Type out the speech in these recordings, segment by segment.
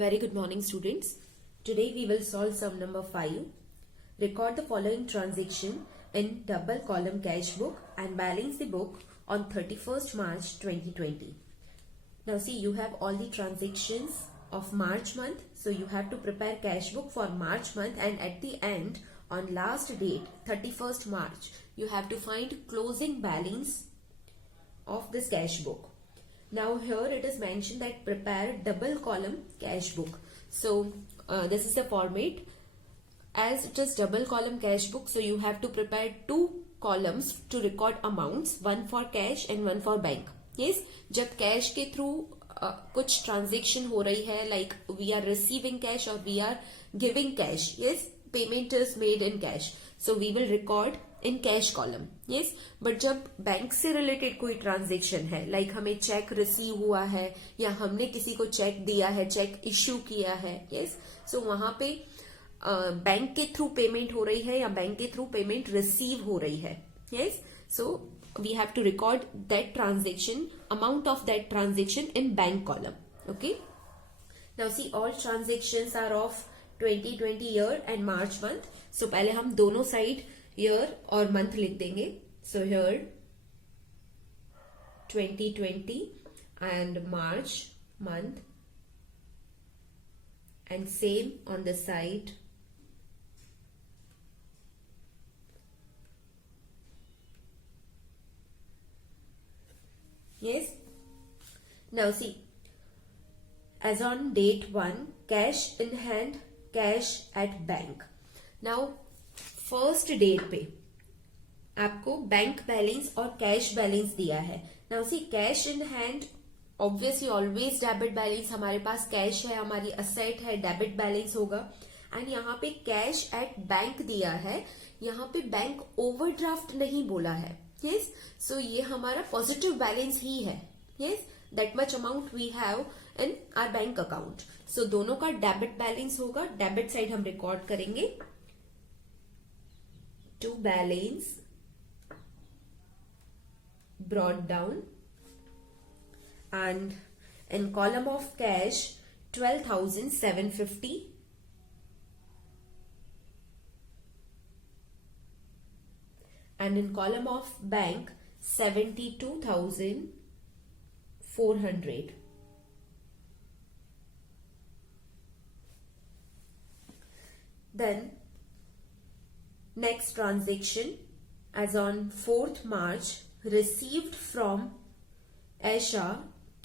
Very good morning, students. Today we will solve sum number 5. Record the following transaction in double column cash book and balance the book on 31st March 2020. Now see, you have all the transactions of March month. So you have to prepare cash book for March month, and at the end, on last date 31st March, you have to find closing balance of this cash book. Now here it is mentioned that prepare double column cash book. So this is the format. As it is double column cash book, so you have to prepare two columns to record amounts, one for cash and one for bank. Yes, जब cash के through कुछ transaction हो रही है, like we are receiving cash or we are giving cash. Yes, payment is made in cash. So we will record in cash column. Yes, but जब bank से related कोई transaction है, like हमें check receive हुआ है या हमने किसी को चेक दिया है, चेक इश्यू किया है, यस, सो वहां पे बैंक के थ्रू पेमेंट हो रही है या बैंक के थ्रू पेमेंट रिसीव हो रही है. Yes, so we have to record that transaction, amount of that transaction in bank column. Okay, now see all transactions are of 2020 year and March month. So पहले हम दोनों side year और month लिख देंगे. So here 2020 and March month, and same on the side yes. Now see, as on date 1, cash in hand, cash at bank. Now first date पे आपको bank balance और cash balance दिया है. Now see, cash in hand obviously always debit balance, हमारे पास cash है, हमारी asset है, डेबिट बैलेंस होगा. एंड यहाँ पे कैश एट बैंक दिया है, यहाँ पे बैंक ओवरड्राफ्ट नहीं बोला है. यस, सो ये हमारा पॉजिटिव बैलेंस ही है. Yes, that much amount we have in our bank account. So दोनों का डेबिट बैलेंस होगा. डेबिट साइड हम रिकॉर्ड करेंगे to balance brought down, and in column of cash 12,750, and in column of bank 72,400. Then next transaction, as on 4th March, received from Aisha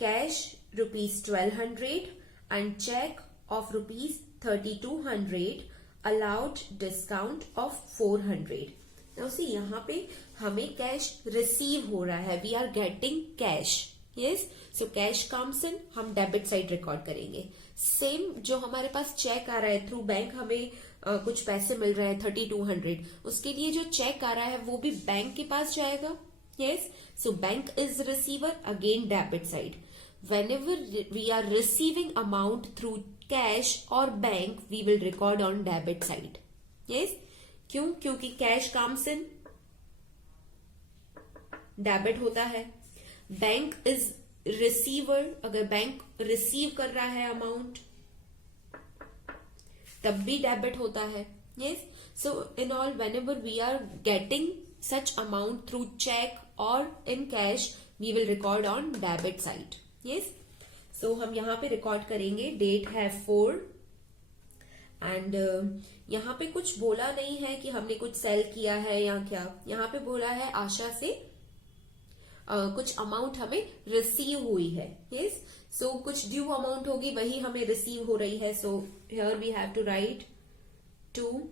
cash rupees 1200 and check of rupees 3200, allowed discount of 400. Now see, यहाँ पे हमें cash receive हो रहा है, we are getting cash. Yes, so cash comes in, हम debit side record करेंगे. Same जो हमारे पास चेक आ रहा है थ्रू बैंक, हमें कुछ पैसे मिल रहे हैं 3200, उसके लिए जो चेक आ रहा है वो भी बैंक के पास जाएगा. Yes, so bank is receiver, again debit side. whenever we are receiving amount through cash or bank, we will record on debit side. yes, क्यों? क्योंकि कैश कम्स इन, डेबिट होता है. बैंक इज रिसीवर, अगर bank receive कर रहा है amount तब भी डेबिट होता है. Yes, so in all whenever we are getting such amount through cheque और in cash, we will record on debit side. Yes, so हम यहाँ पे रिकॉर्ड करेंगे. डेट है 4 एंड यहाँ पे कुछ बोला नहीं है कि हमने कुछ सेल किया है या क्या. यहाँ पे बोला है आशा से कुछ अमाउंट हमें रिसीव हुई है. यस, सो कुछ ड्यू अमाउंट होगी, वही हमें रिसीव हो रही है. So here we have to write to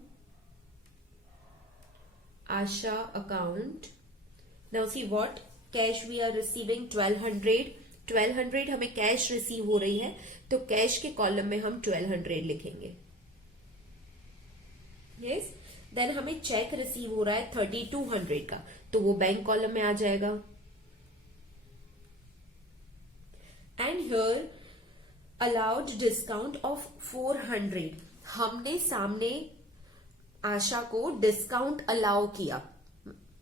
Asha account. Now see what cash we are receiving 1200 हमें कैश रिसीव हो रही है, तो कैश के कॉलम में हम 1200 लिखेंगे. यस, देन हमें चेक रिसीव हो रहा है 3200 का, तो वो बैंक कॉलम में आ जाएगा. And here allowed discount of 400, हमने सामने आशा को डिस्काउंट अलाउ किया.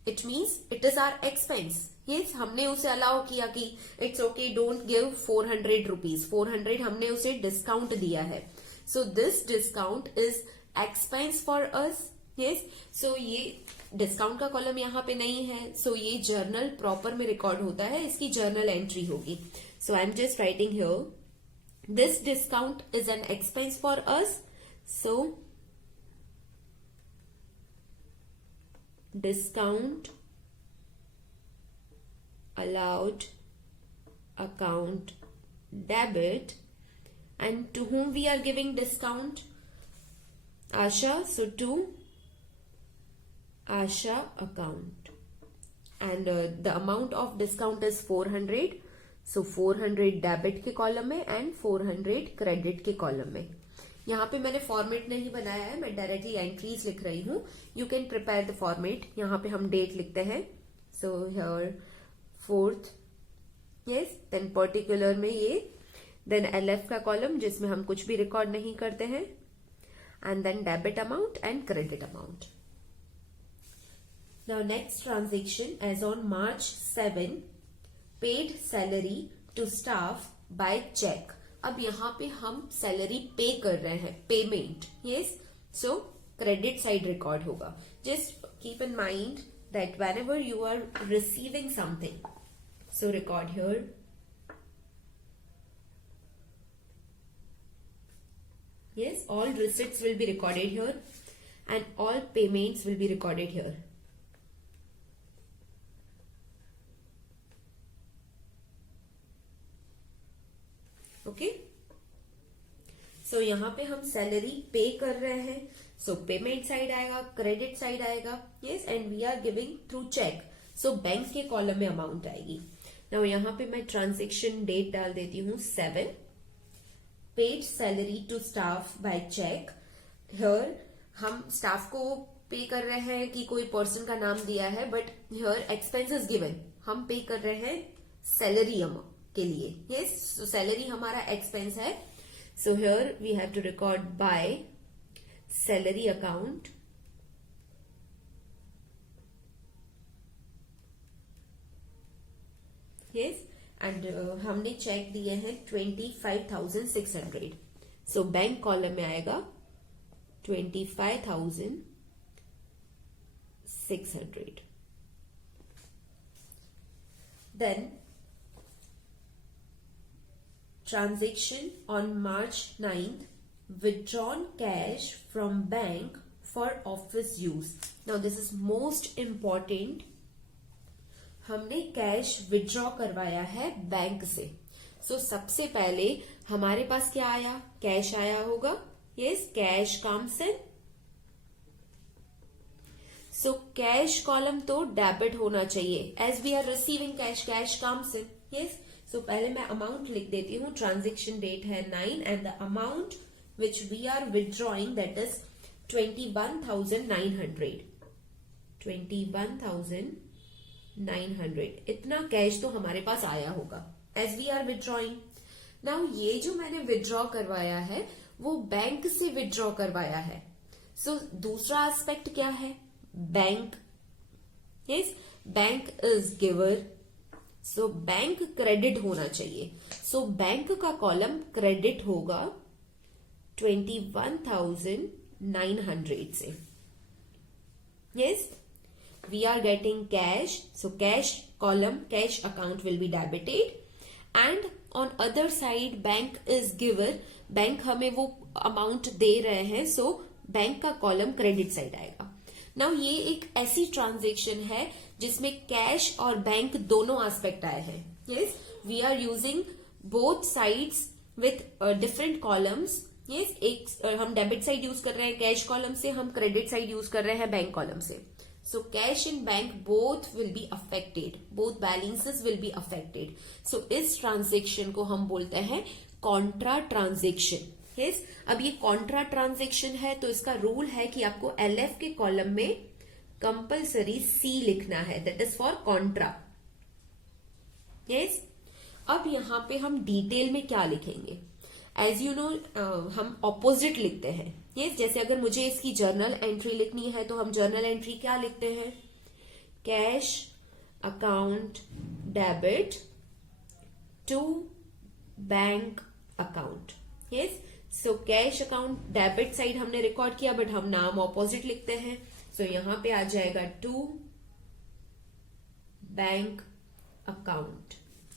It means it is our expense. Yes, हमने उसे अलाउ किया कि it's okay, don't give 400 rupees, 400 हमने उसे डिस्काउंट दिया है। So this discount is expense for us. Yes, so ये डिस्काउंट का कॉलम यहाँ पे नहीं है, सो ये जर्नल प्रॉपर में रिकॉर्ड होता है, इसकी जर्नल एंट्री होगी। So I am just writing here this discount is an expense for us. So discount allowed account debit, and to whom we are giving discount? Asha, so to Asha account, and the amount of discount is 400, so 400 debit के column में and 400 credit के column में। यहाँ पे मैंने format नहीं बनाया है, मैं डायरेक्टली एंट्रीज लिख रही हूँ। You can prepare the format. यहाँ पे हम डेट लिखते हैं, so here 4th, yes, then particular में ये, देन LF का कॉलम जिसमें हम कुछ भी रिकॉर्ड नहीं करते हैं, and then debit amount and credit amount. Now next transaction, as on March 7 paid salary to staff by cheque. अब यहाँ पे हम सैलरी पे कर रहे हैं, payment. Yes, so credit side record होगा। Just keep in mind that whenever you are receiving something, so record here yes, all receipts will be recorded here and all payments will be recorded here. Okay, so यहाँ पे हम salary pay कर रहे हैं, so payment side आएगा, credit side आएगा। Yes, and we are giving through cheque, so bank के column में अमाउंट आएगी। नाउ यहाँ पे मैं ट्रांजेक्शन डेट डाल देती हूँ 7, paid salary to staff by cheque. Here हम स्टाफ को पे कर रहे हैं कि कोई पर्सन का नाम दिया है, बट हियर एक्सपेंसेस गिवन, हम पे कर रहे हैं सैलरी अमाउंट के लिए। यस, सो सैलरी हमारा एक्सपेंस है, so here we have to record by salary account. Yes, and हमने चेक दिए हैं 25,600, सो बैंक कॉलम में आएगा 25,600। Then transaction on March 9th, withdrawn cash from bank for office use. Now this is most important. हमने cash withdraw करवाया है bank से। सो सबसे पहले हमारे पास क्या आया? कैश आया होगा। Yes, cash comes in. So cash column तो डेबिट होना चाहिए, as we are receiving cash, cash comes in. Yes, so पहले मैं अमाउंट लिख देती हूँ। ट्रांजेक्शन डेट है 9 and the amount which we are withdrawing that is 21,900। 21,900 इतना कैश तो हमारे पास आया होगा as we are withdrawing. Now ये जो मैंने विड्रॉ करवाया है वो बैंक से विड्रॉ करवाया है। सो दूसरा एस्पेक्ट क्या है? Bank. Yes, bank is giver, so bank credit होना चाहिए। सो बैंक का कॉलम क्रेडिट होगा 21,900 से। Yes, we are getting cash, so cash column, cash account will be debited, and on other side bank is giver, bank हमें वो amount दे रहे हैं, so bank का कॉलम क्रेडिट साइड आएगा। Now ये एक ऐसी ट्रांजेक्शन है जिसमें कैश और बैंक दोनों एस्पेक्ट आए हैं। Yes, we are using both sides with different columns. Yes, एक हम डेबिट साइड यूज कर रहे हैं कैश कॉलम से, हम क्रेडिट साइड यूज कर रहे हैं बैंक कॉलम से। So cash and bank both will be affected, both balances will be affected. So इस ट्रांजेक्शन को हम बोलते हैं कॉन्ट्रा ट्रांजेक्शन। yes? अब ये कॉन्ट्रा ट्रांजेक्शन है तो इसका रूल है कि आपको LF के कॉलम में कंपल्सरी C लिखना है, that is for Contra. Yes, अब यहाँ पे हम डिटेल में क्या लिखेंगे? एज यू नो हम ऑपोजिट लिखते हैं। यस, जैसे अगर मुझे इसकी जर्नल एंट्री लिखनी है तो हम जर्नल एंट्री क्या लिखते हैं? Cash account debit to bank account. Yes, so cash account debit side हमने रिकॉर्ड किया, बट हम नाम ऑपोजिट लिखते हैं। सो यहां पे आ जाएगा to bank account.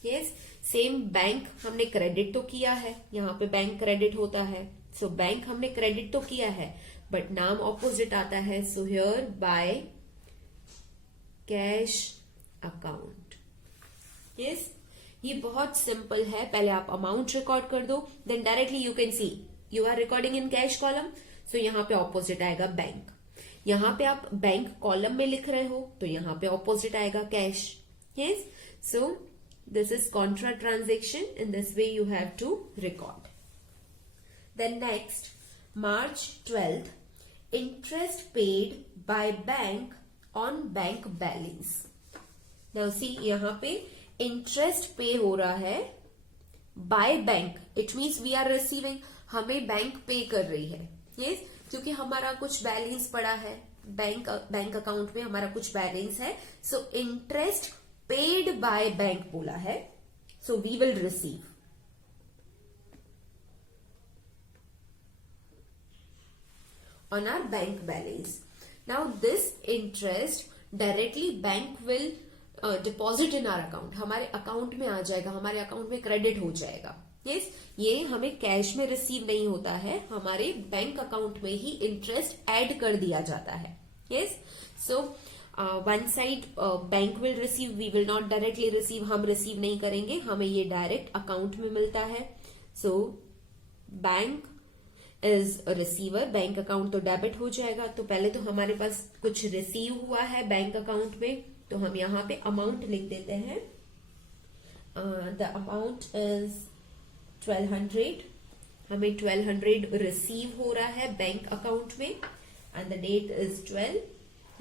Yes, same bank हमने क्रेडिट तो किया है, यहां पे बैंक क्रेडिट होता है। सो बैंक हमने क्रेडिट तो किया है, बट नाम ऑपोजिट आता है। So here by cash account. Yes, ये बहुत सिंपल है। पहले आप अमाउंट रिकॉर्ड कर दो, then directly you can see you are recording in cash column. So यहां पे ऑपोजिट आएगा बैंक। यहां पे आप बैंक कॉलम में लिख रहे हो तो यहां पे ऑपोजिट आएगा cash. Yes, so this is contra transaction. In this way you have to record. Then next, March 12th, interest paid by bank on bank balance. Now see, यहाँ पे interest pay हो रहा है by bank. It means we are receiving, हमें bank पे कर रही है। yes, क्योंकि हमारा कुछ बैलेंस पड़ा है बैंक अकाउंट में, हमारा कुछ बैलेंस है। So interest paid by bank बोला है, so we will receive. On our bank balance. Now this interest directly bank will deposit in our account, हमारे अकाउंट में आ जाएगा, हमारे अकाउंट में क्रेडिट हो जाएगा। यस, ये हमें कैश में रिसीव नहीं होता है, हमारे बैंक अकाउंट में ही इंटरेस्ट ऐड कर दिया जाता है। Yes, so one side bank will receive, we will not directly receive, हम रिसीव नहीं करेंगे, हमें ये डायरेक्ट अकाउंट में मिलता है। So bank is receiver, bank account तो डेबिट हो जाएगा। तो पहले तो हमारे पास कुछ रिसीव हुआ है बैंक अकाउंट में, तो हम यहाँ पे अमाउंट लिख देते हैं। द अमाउंट इज 1200, हमें 1200 रिसीव हो रहा है बैंक अकाउंट में, and the date is 12।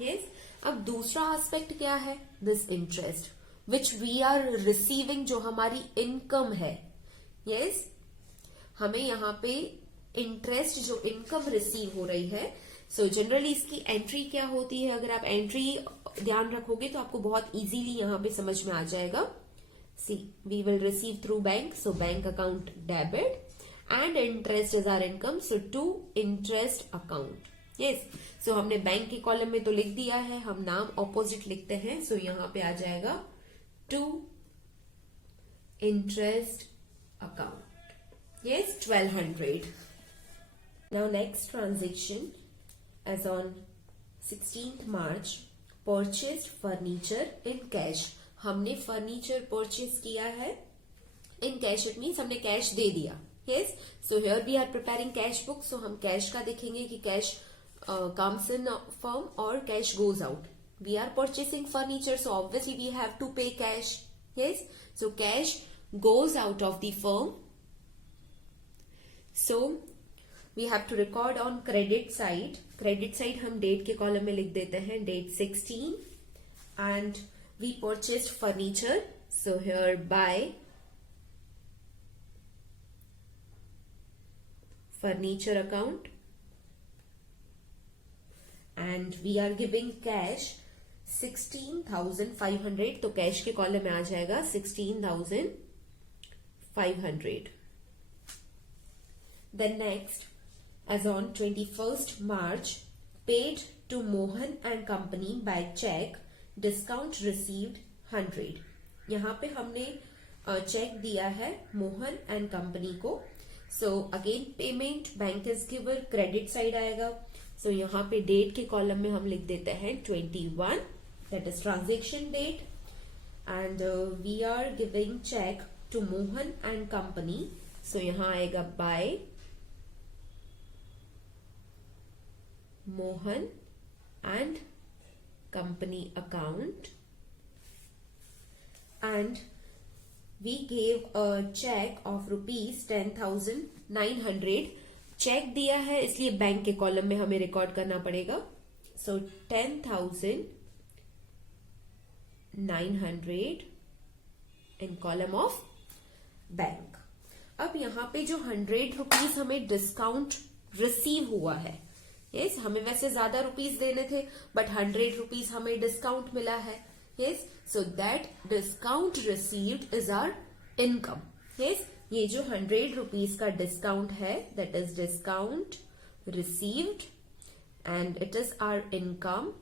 Yes, अब दूसरा एस्पेक्ट क्या है, this interest which we are receiving, जो हमारी इनकम है। यस, हमें यहाँ पे इंटरेस्ट जो इनकम रिसीव हो रही है। सो जनरली इसकी एंट्री क्या होती है, अगर आप एंट्री ध्यान रखोगे तो आपको बहुत इजीली यहाँ पे समझ में आ जाएगा। See, we will receive through bank, so bank account debit, and interest is our income, so to interest account. Yes, so हमने बैंक के कॉलम में तो लिख दिया है, हम नाम ऑपोजिट लिखते हैं। सो यहां पे आ जाएगा to interest account. Yes, 1200। Now next transaction as on 16th March, purchase furniture in cash. हमने फर्नीचर परचेज किया है इन कैश, इट मीन्स हमने कैश दे दिया। Yes, so here we are preparing cash book. So हम cash का देखेंगे कि cash comes in firm or cash goes out. We are purchasing furniture, so obviously we have to pay cash. Yes, so cash goes out of the firm. So we have to record on credit side. Credit side हम date के column में लिख देते हैं, date 16, and we purchased furniture. So here by furniture account. And we are giving cash 16,500, तो cash के column में आ जाएगा 16,500. Then next, as on 21st March, paid to Mohan and Company by check, discount received 100. यहाँ पे हमने check दिया है मोहन एंड कंपनी को। So again payment bank is giver, credit side आएगा। सो यहाँ पे डेट के कॉलम में हम लिख देते हैं 21, that is transaction date, and we are giving cheque to Mohan and company. So यहाँ आएगा by Mohan and company account, and we gave a check of rupees 10,900. Cheque दिया है इसलिए बैंक के कॉलम में हमें रिकॉर्ड करना पड़ेगा। सो 10,900 इन कॉलम ऑफ बैंक। अब यहां पे जो 100 रुपीज हमें डिस्काउंट रिसीव हुआ है, यस, हमें वैसे ज्यादा रुपीस देने थे बट 100 रुपीस हमें डिस्काउंट मिला है. Yes, so that discount received is our income. Yes, ये जो 100 रुपीस का डिस्काउंट है that is discount received and it is our income.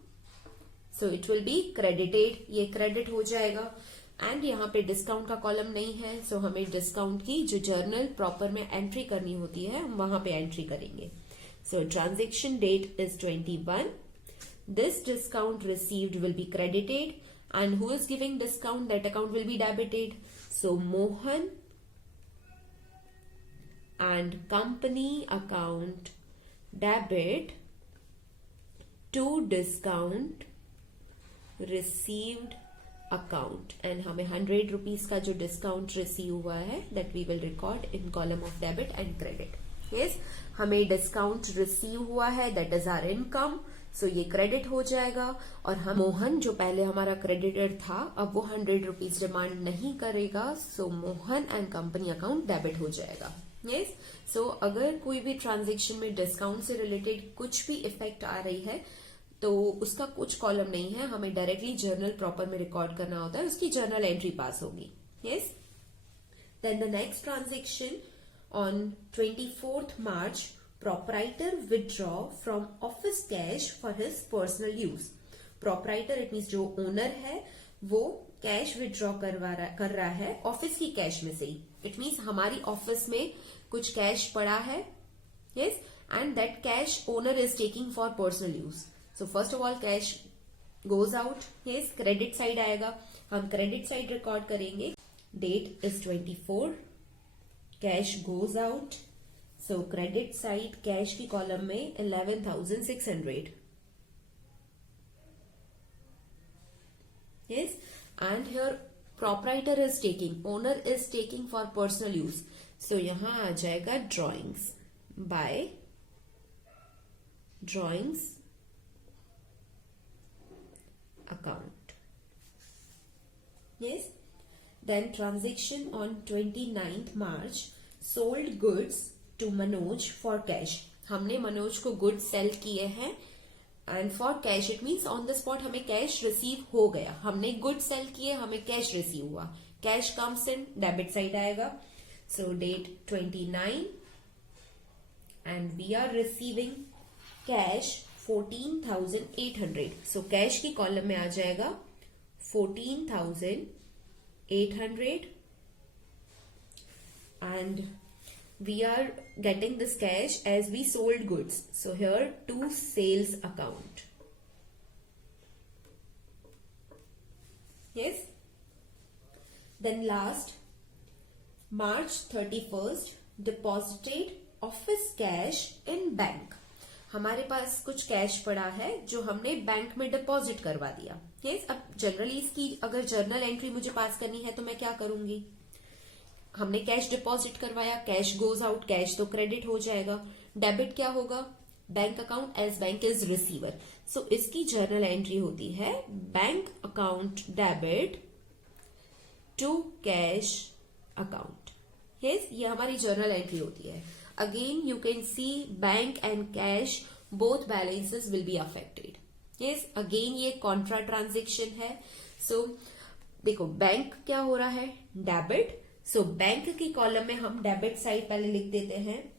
So it will be credited, ये क्रेडिट हो जाएगा. एंड यहाँ पे डिस्काउंट का कॉलम नहीं है, सो हमें डिस्काउंट की जो जर्नल प्रॉपर में एंट्री करनी होती है हम वहां पे एंट्री करेंगे. So transaction date is 21. This discount received will be credited and who is giving discount, that account will be debited. So Mohan and company account debit to discount received account. And हमें 100 rupees का जो discount receive हुआ है that we will record in column of debit and credit. Yes, हमें discount receive हुआ है that is our income, so ये credit हो जाएगा. और हम मोहन जो पहले हमारा क्रेडिटर था अब वो 100 रुपीज डिमांड नहीं करेगा, so Mohan and company account debit हो जाएगा. यस, सो अगर कोई भी ट्रांजेक्शन में डिस्काउंट से रिलेटेड कुछ भी इफेक्ट आ रही है तो उसका कुछ कॉलम नहीं है, हमें डायरेक्टली जर्नल प्रॉपर में रिकॉर्ड करना होता है, उसकी जर्नल एंट्री पास होगी. Yes, then the next transaction on 24th March, proprietor withdraw from office cash for his personal use. proprietor it means जो ओनर है वो कैश विथड्रॉ कर रहा है ऑफिस की कैश में से ही. इट मीन्स हमारी ऑफिस में कुछ कैश पड़ा है. Yes, and that cash owner is taking for personal use. So first of all cash goes out. Yes, credit side आएगा, हम क्रेडिट साइड रिकॉर्ड करेंगे. Date is 24, cash goes out. So credit side cash की column में 11,600. Yes, and here proprietor is taking, owner is taking for personal use. So यहां आ जाएगा drawings by drawings account. Yes, then transaction on 29th March, sold goods to Manoj for cash. हमने मनोज को goods sell किए हैं and for cash it means on the spot हमें cash receive हो गया. हमने गुड्स सेल किए, हमें कैश रिसीव हुआ. Cash comes in, debit side आएगा. So date 29 and we are receiving cash 14,800. So cash की कॉलम में आ जाएगा 14,800 and we are getting this cash as we sold goods. So here to sales account. Yes, then last March 31st, deposited office cash in bank. हमारे पास कुछ cash पड़ा है जो हमने बैंक में डिपॉजिट करवा दिया. यस, अब जनरली इसकी अगर जर्नल एंट्री मुझे पास करनी है तो मैं क्या करूंगी, हमने कैश डिपॉजिट करवाया, कैश गोज आउट, कैश तो क्रेडिट हो जाएगा. डेबिट क्या होगा, bank account as bank is receiver. So इसकी जर्नल एंट्री होती है bank account debit to cash account. Yes, ये हमारी जर्नल एंट्री होती है. Again, you can see bank and cash both balances will be affected. Yes, again ये contra transaction है. So देखो बैंक क्या हो रहा है, डेबिट. सो बैंक की कॉलम में हम डेबिट साइड पहले लिख देते हैं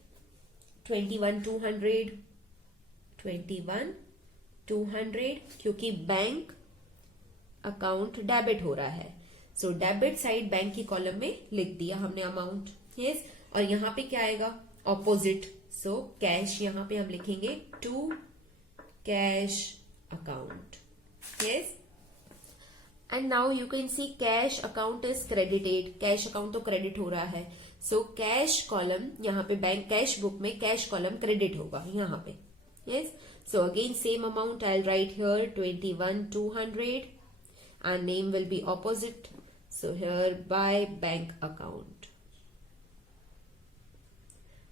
21,200 क्योंकि बैंक अकाउंट डेबिट हो रहा है. सो डेबिट साइड बैंक की कॉलम में लिख दिया हमने अमाउंट. यस, और यहां पे क्या आएगा, ऑपोजिट. सो कैश यहां पे हम लिखेंगे to cash account. Yes, and now you can see cash account is credited. Cash account तो क्रेडिट हो रहा है. सो कैश कॉलम यहाँ पे बैंक कैश बुक में कैश कॉलम क्रेडिट होगा यहाँ पे. Yes, so again same amount I write here 21,200 and name will be opposite. So here by bank account.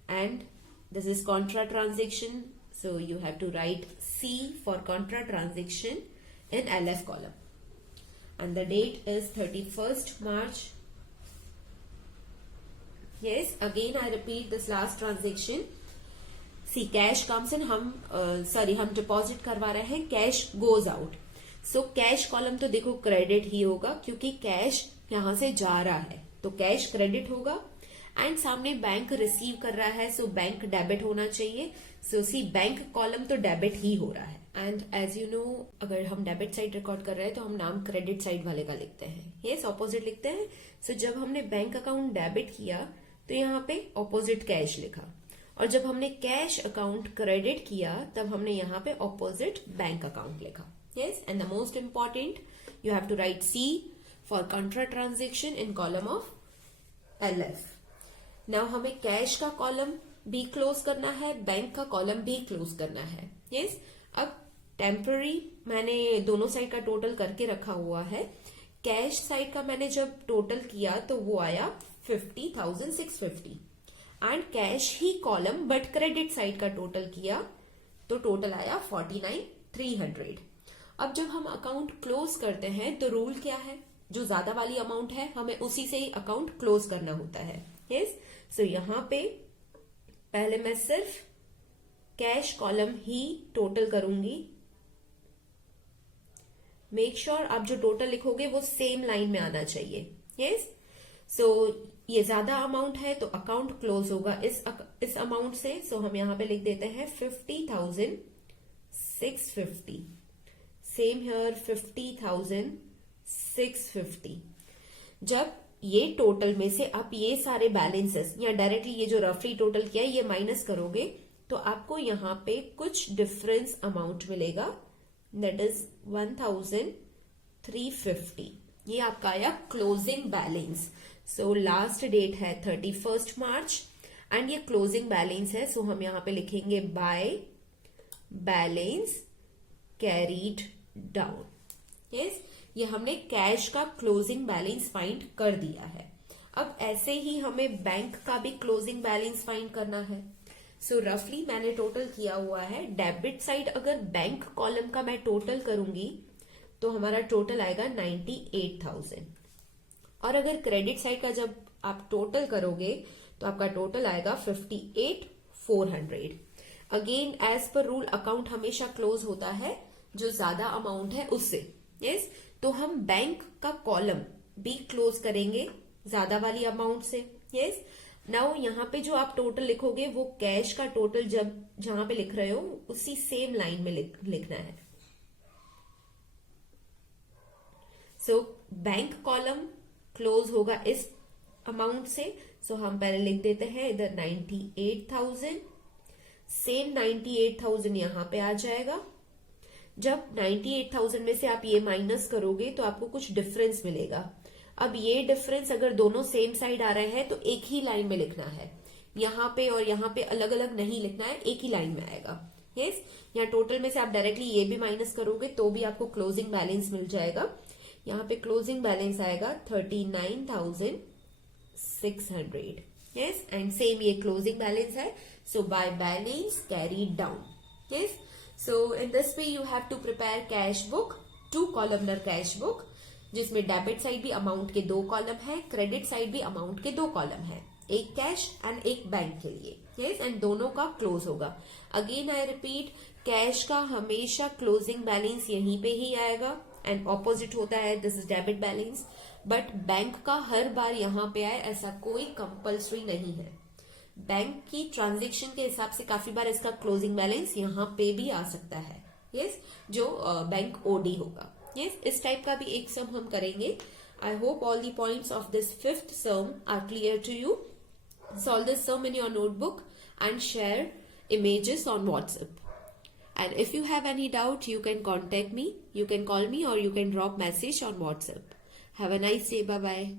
And this is contra transaction. So you have to write C for contra transaction in LF column. And the date is 31st March. Yes, again I repeat this last transaction. See cash comes in, हम deposit करवा रहे हैं, cash goes out. So cash column तो देखो credit ही होगा क्योंकि cash यहां से जा रहा है, तो कैश क्रेडिट होगा। एंड सामने बैंक रिसीव कर रहा है, सो बैंक डेबिट होना चाहिए। सो सी बैंक कॉलम तो डेबिट ही हो रहा है। एंड एज यू नो, अगर हम डेबिट साइड रिकॉर्ड कर रहे हैं तो हम नाम क्रेडिट साइड वाले का लिखते हैं, यस ऑपोजिट लिखते हैं। सो जब हमने बैंक अकाउंट डेबिट किया तो यहाँ पे ऑपोजिट कैश लिखा, और जब हमने कैश अकाउंट क्रेडिट किया तब हमने यहाँ पे ऑपोजिट बैंक अकाउंट लिखा, yes. And the most important, you have to write C for contra transaction in column of LF। नाउ हमें कैश का कॉलम भी क्लोज करना है, बैंक का कॉलम भी क्लोज करना है, यस। अब टेम्पररी मैंने दोनों साइड का टोटल करके रखा हुआ है। कैश साइड का मैंने जब टोटल किया तो वो आया 50,650, and cash he column but credit side का टोटल किया तो टोटल आया 49,300। अब जब हम अकाउंट क्लोज करते हैं तो रूल क्या है, जो ज्यादा वाली अमाउंट है हमें उसी से ही अकाउंट क्लोज करना होता है, यस। सो यहां पे पहले मैं सिर्फ कैश कॉलम ही टोटल करूंगी। मेक श्योर आप जो टोटल लिखोगे वो सेम लाइन में आना चाहिए, यस। सो ये ज्यादा अमाउंट है तो अकाउंट क्लोज होगा इस अमाउंट से। सो हम यहां पे लिख देते हैं 50,650। Same here 50,650। जब ये टोटल में से आप ये सारे बैलेंसेस या डायरेक्टली ये जो रफली टोटल किया है ये माइनस करोगे तो आपको यहां पे कुछ डिफरेंस अमाउंट मिलेगा, दैट इज 1,350। ये आपका आया closing balance. So last date है 31 मार्च एंड ये क्लोजिंग बैलेंस है। सो हम यहां पे लिखेंगे by balance carried down, yes. ये हमने कैश का क्लोजिंग बैलेंस फाइंड कर दिया है। अब ऐसे ही हमें बैंक का भी क्लोजिंग बैलेंस फाइंड करना है। सो रफली मैंने टोटल किया हुआ है। डेबिट साइड अगर बैंक कॉलम का मैं टोटल करूंगी तो हमारा टोटल आएगा 98,000, और अगर क्रेडिट साइड का जब आप टोटल करोगे तो आपका टोटल आएगा 58,400। Again as per rule account हमेशा क्लोज होता है जो ज्यादा अमाउंट है उससे, यस। तो हम बैंक का कॉलम भी क्लोज करेंगे ज्यादा वाली अमाउंट से, यस। नाउ यहाँ पे जो आप टोटल लिखोगे वो कैश का टोटल जब जहां पे लिख रहे हो उसी सेम लाइन में लिखना है। सो बैंक कॉलम क्लोज होगा इस अमाउंट से। सो हम पहले लिख देते हैं इधर 98,000, सेम 98,000 यहां पे आ जाएगा। जब 98,000 में से आप ये माइनस करोगे तो आपको कुछ डिफरेंस मिलेगा। अब ये डिफरेंस अगर दोनों सेम साइड आ रहे हैं तो एक ही लाइन में लिखना है, यहाँ पे और यहाँ पे अलग अलग नहीं लिखना है, एक ही लाइन में आएगा, यस। यहाँ टोटल में से आप डायरेक्टली ये भी माइनस करोगे तो भी आपको क्लोजिंग बैलेंस मिल जाएगा। यहाँ पे क्लोजिंग बैलेंस आएगा 39,600, यस। एंड सेम ये क्लोजिंग बैलेंस है। So by balance carried down, yes. So in this way you have to prepare cash book, 2 columnar cash book, जिसमें डेबिट साइड भी अमाउंट के 2 column है, क्रेडिट साइड भी amount के 2 column है, एक कैश एंड एक बैंक के लिए, यस। एंड दोनों का क्लोज होगा। अगेन आई रिपीट, कैश का हमेशा क्लोजिंग बैलेंस यहीं पे ही आएगा एंड ऑपोजिट होता है, this is debit balance. But bank का हर बार यहाँ पे आए ऐसा कोई कंपल्सरी नहीं है। बैंक की ट्रांजेक्शन के हिसाब से काफी बार इसका क्लोजिंग बैलेंस यहाँ पे भी आ सकता है, यस, जो बैंक ओडी होगा, यस। इस टाइप का भी एक सम हम करेंगे। I hope all the points of this 5th sum are clear to you. Solve this sum in your notebook and share images on WhatsApp. And if you have any doubt, you can contact me, you can call me, or you can drop message on WhatsApp. Have a nice day. Bye bye.